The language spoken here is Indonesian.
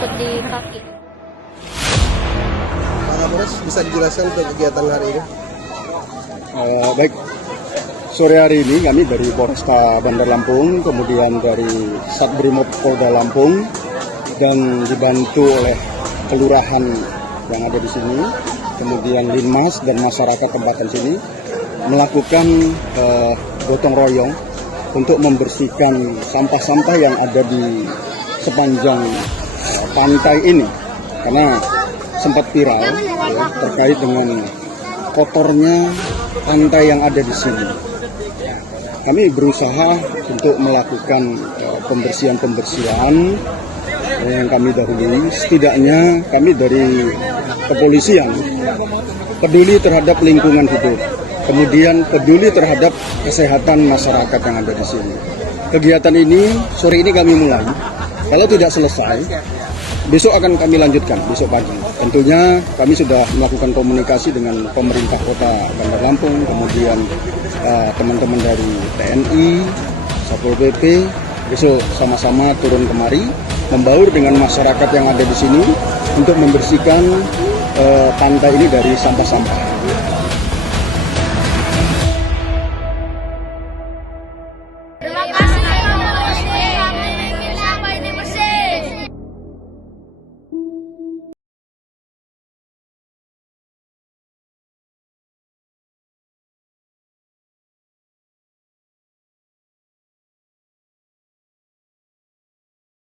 lutut di kaki. Pak Kapolres, bisa dijelaskan untuk kegiatan hari ini? Baik, sore hari ini kami dari Polresta Bandar Lampung, kemudian dari Satbrimob Polda Lampung, dan dibantu oleh kelurahan yang ada di sini, kemudian Linmas dan masyarakat tempatan sini, melakukan gotong royong untuk membersihkan sampah-sampah yang ada di sepanjang pantai ini, karena sempat viral ya, terkait dengan kotornya pantai yang ada di sini. Kami berusaha untuk melakukan pembersihan yang kami dahului. Setidaknya kami dari kepolisian peduli terhadap lingkungan hidup, kemudian peduli terhadap kesehatan masyarakat yang ada di sini. Kegiatan ini sore ini kami mulai. Kalau tidak selesai, besok akan kami lanjutkan, besok pagi. Tentunya kami sudah melakukan komunikasi dengan pemerintah kota Bandar Lampung, kemudian teman-teman dari TNI, Satpol PP, besok sama-sama turun kemari, membaur dengan masyarakat yang ada di sini untuk membersihkan pantai ini dari sampah-sampah.